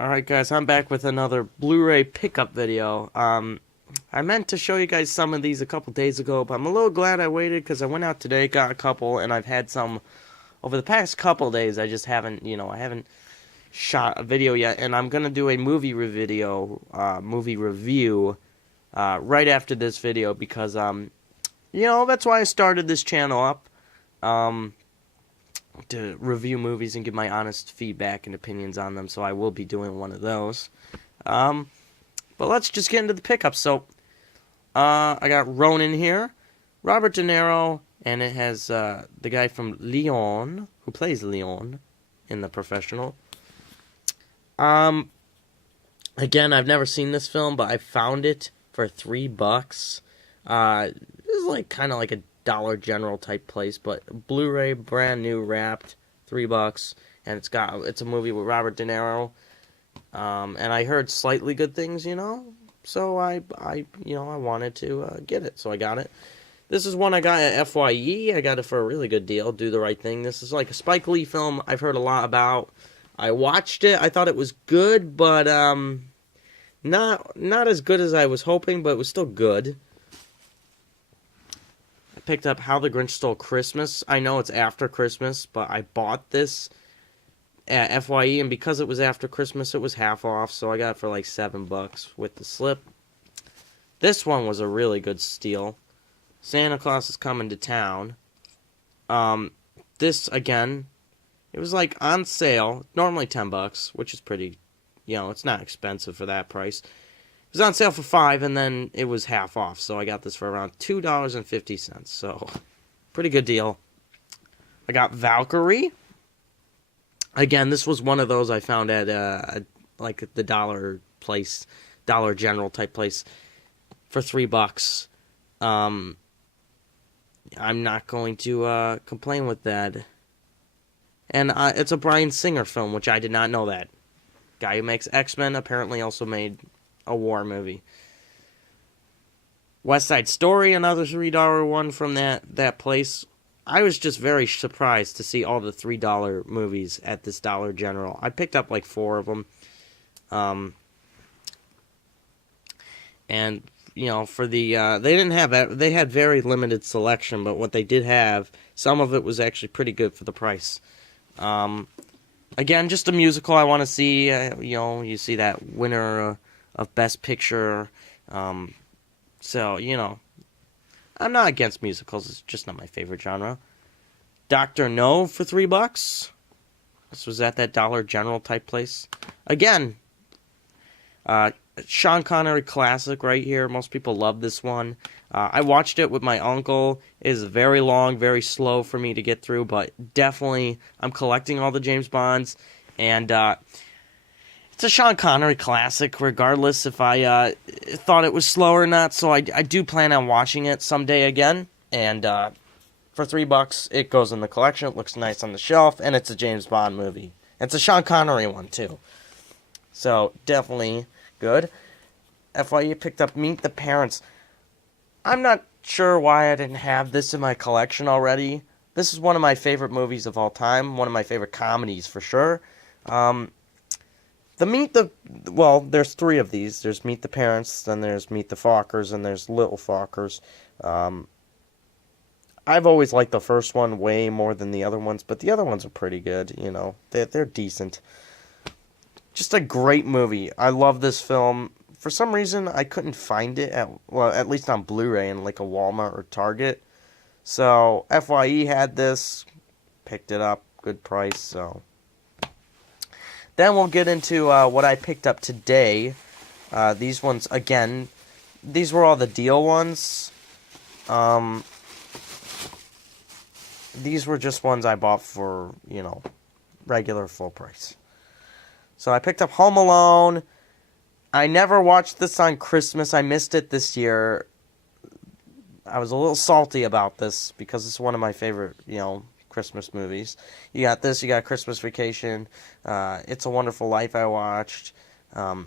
Alright guys, I'm back with another Blu Ray pickup video. I meant to show you guys some of these a couple days ago, but I'm a little glad I waited because I went out today, got a couple, and I've had some over the past couple days. I just haven't, I haven't shot a video yet, and I'm gonna do a movie review, right after this video because, that's why I started this channel up, to review movies and give my honest feedback and opinions on them, so I will be doing one of those. But let's just get into the pickups. So, I got Ronin here, Robert De Niro, and it has the guy from Leon, who plays Leon in The Professional. Again, I've never seen this film, but I found it for $3. This is like kind of like a Dollar General type place, but Blu-ray, brand new, wrapped, $3, and it's a movie with Robert De Niro, and I heard slightly good things, so I wanted to get it, so I got it. This is one I got at FYE. I got it for a really good deal. Do the Right Thing. This is like a Spike Lee film I've heard a lot about. I watched it. I thought it was good, but not as good as I was hoping, but it was still good. Picked up How the Grinch Stole Christmas. I know it's after Christmas, but I bought this at FYE, and because it was after Christmas, it was half off, so I got it for like $7 with the slip. This one was a really good steal. Santa Claus is Coming to Town. This, again, it was like on sale, normally $10, which is pretty, it's not expensive for that price. It was on sale for $5, and then it was half off, so I got this for around $2.50, so pretty good deal. I got Valkyrie. Again, this was one of those I found at like the Dollar General type place for $3. I'm not going to complain with that. And it's a Bryan Singer film, which I did not know that. Guy who makes X-Men apparently also made a war movie. West Side Story, another $3 one from that place. I was just very surprised to see all the $3 movies at this Dollar General. I picked up like 4 of them. And for the they had very limited selection, but what they did have, some of it was actually pretty good for the price. Again, just a musical I want to see. You see that winner of Best Picture. So, I'm not against musicals. It's just not my favorite genre. Dr. No for $3. This was at that Dollar General type place. Again, Sean Connery classic right here. Most people love this one. I watched it with my uncle. It is very long, very slow for me to get through, but definitely I'm collecting all the James Bonds, and it's a Sean Connery classic, regardless if I thought it was slow or not, so I do plan on watching it someday again, and for $3, it goes in the collection, it looks nice on the shelf, and it's a James Bond movie. It's a Sean Connery one, too. So, definitely good. FYE picked up Meet the Parents. I'm not sure why I didn't have this in my collection already. This is one of my favorite movies of all time, one of my favorite comedies for sure. There's 3 of these. There's Meet the Parents, then there's Meet the Fockers, and there's Little Fockers. I've always liked the first one way more than the other ones, but the other ones are pretty good, They're decent. Just a great movie. I love this film. For some reason, I couldn't find it at least on Blu-ray in like a Walmart or Target. So, FYE had this, picked it up, good price, so. Then we'll get into what I picked up today. These ones, again, these were all the deal ones. These were just ones I bought for, regular full price. So I picked up Home Alone. I never watched this on Christmas. I missed it this year. I was a little salty about this because it's one of my favorite, Christmas movies. You got this, you got Christmas Vacation, It's a Wonderful Life I watched. I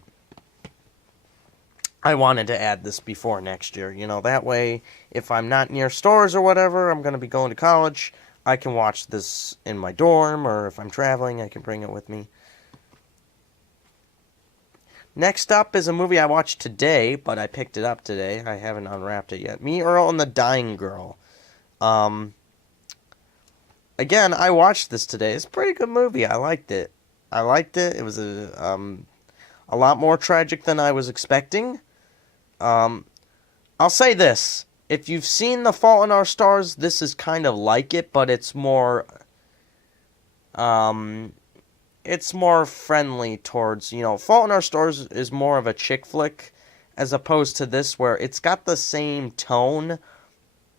wanted to add this before next year, that way, if I'm not near stores or whatever, I'm going to be going to college, I can watch this in my dorm, or if I'm traveling, I can bring it with me. Next up is a movie I watched today, but I picked it up today. I haven't unwrapped it yet. Me, Earl, and the Dying Girl. Again, I watched this today. It's a pretty good movie. I liked it. It was a lot more tragic than I was expecting. I'll say this. If you've seen The Fault in Our Stars, this is kind of like it, but it's more friendly towards, Fault in Our Stars is more of a chick flick as opposed to this where it's got the same tone,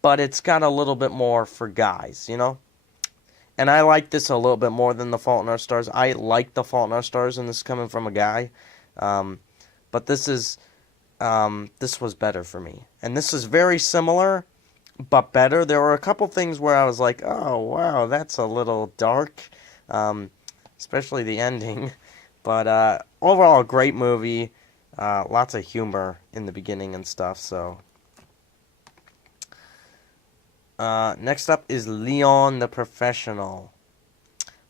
but it's got a little bit more for guys, And I like this a little bit more than The Fault in Our Stars. I like The Fault in Our Stars, and this is coming from a guy. But this was better for me. And this is very similar, but better. There were a couple things where I was like, oh, wow, that's a little dark. Especially the ending. But overall, a great movie. Lots of humor in the beginning and stuff, so... next up is Leon the Professional.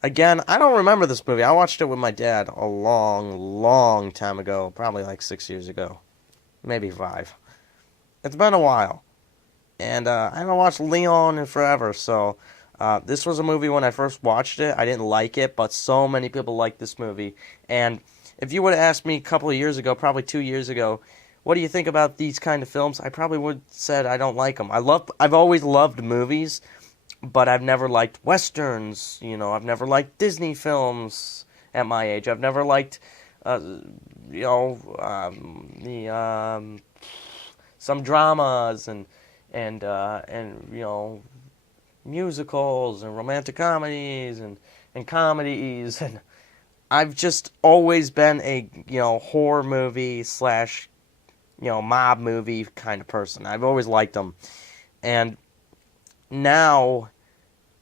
Again, I don't remember this movie. I watched it with my dad a long, long time ago. Probably like 6 years ago. Maybe 5. It's been a while. And I haven't watched Leon in forever, so... this was a movie when I first watched it. I didn't like it, but so many people liked this movie. And if you would have asked me a couple of years ago, probably 2 years ago... what do you think about these kind of films? I probably would have said I don't like them. I've always loved movies, but I've never liked westerns. I've never liked Disney films at my age. I've never liked, some dramas and musicals and romantic comedies and comedies. And I've just always been a horror movie / mob movie kind of person. I've always liked them. And now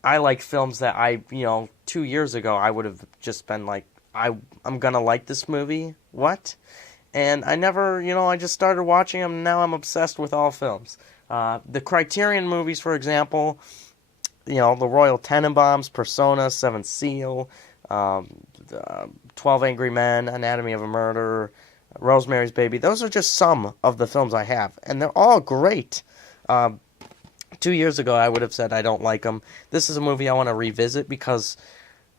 I like films that 2 years ago I would have just been like, I'm gonna like this movie. What? And I never, I just started watching them, and now I'm obsessed with all films. The Criterion movies, for example, The Royal Tenenbaums, Persona, Seventh Seal, 12 Angry Men, Anatomy of a Murder, Rosemary's Baby. Those are just some of the films I have, and they're all great. 2 years ago, I would have said I don't like them. This is a movie I want to revisit because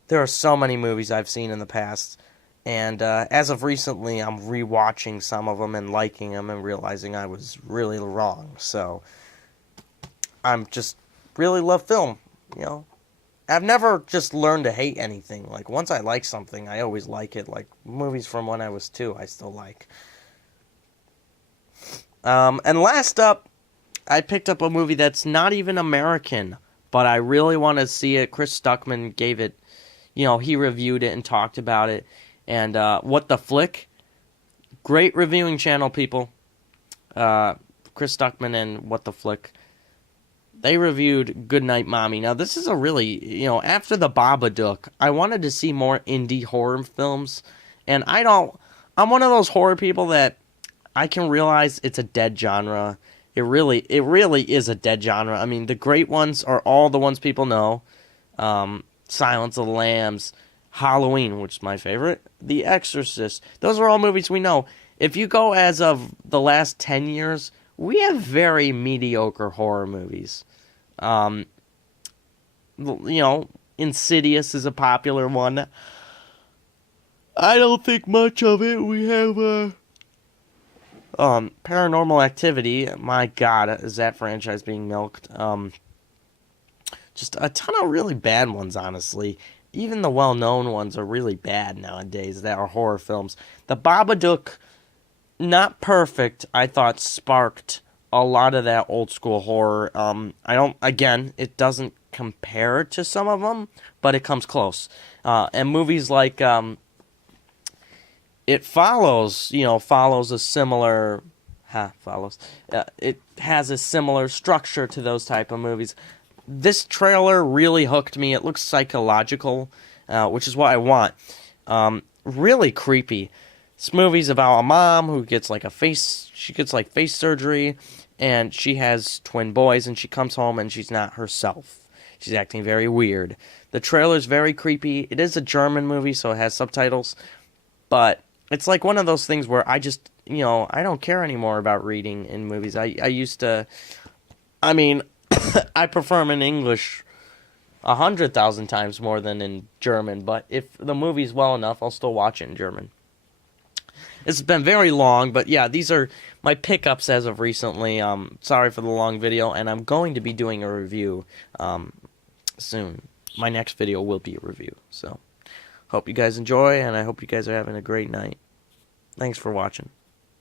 there are so many movies I've seen in the past, and as of recently, I'm rewatching some of them and liking them and realizing I was really wrong. So, I'm just really love film, I've never just learned to hate anything. Like, once I like something, I always like it. Like, movies from when I was 2, I still like. And last up, I picked up a movie that's not even American, but I really want to see it. Chris Stuckman gave it, he reviewed it and talked about it. And What the Flick? Great reviewing channel, people. Chris Stuckman and What the Flick. They reviewed Goodnight Mommy. Now, this is a really, after The Babadook, I wanted to see more indie horror films. And I'm one of those horror people that I can realize it's a dead genre. It really is a dead genre. I mean, the great ones are all the ones people know. Silence of the Lambs, Halloween, which is my favorite, The Exorcist. Those are all movies we know. If you go as of the last 10 years, we have very mediocre horror movies. Insidious is a popular one. I don't think much of it. We have, Paranormal Activity. My God, is that franchise being milked? Just a ton of really bad ones, honestly. Even the well-known ones are really bad nowadays that are horror films. The Babadook, not perfect, I thought sparked a lot of that old school horror. It doesn't compare to some of them, but it comes close. And movies like It Follows, follows a similar, it has a similar structure to those type of movies. This trailer really hooked me. It looks psychological, which is what I want. Really creepy. This movie's about a mom who gets face surgery, and she has twin boys, and she comes home and she's not herself. She's acting very weird. The trailer's very creepy. It is a German movie, so it has subtitles, but it's like one of those things where I just, I don't care anymore about reading in movies. I used to, I mean, I prefer them in English 100,000 times more than in German, but if the movie's well enough, I'll still watch it in German. This has been very long, but yeah, these are my pickups as of recently. Sorry for the long video, and I'm going to be doing a review soon. My next video will be a review, so hope you guys enjoy, and I hope you guys are having a great night. Thanks for watching.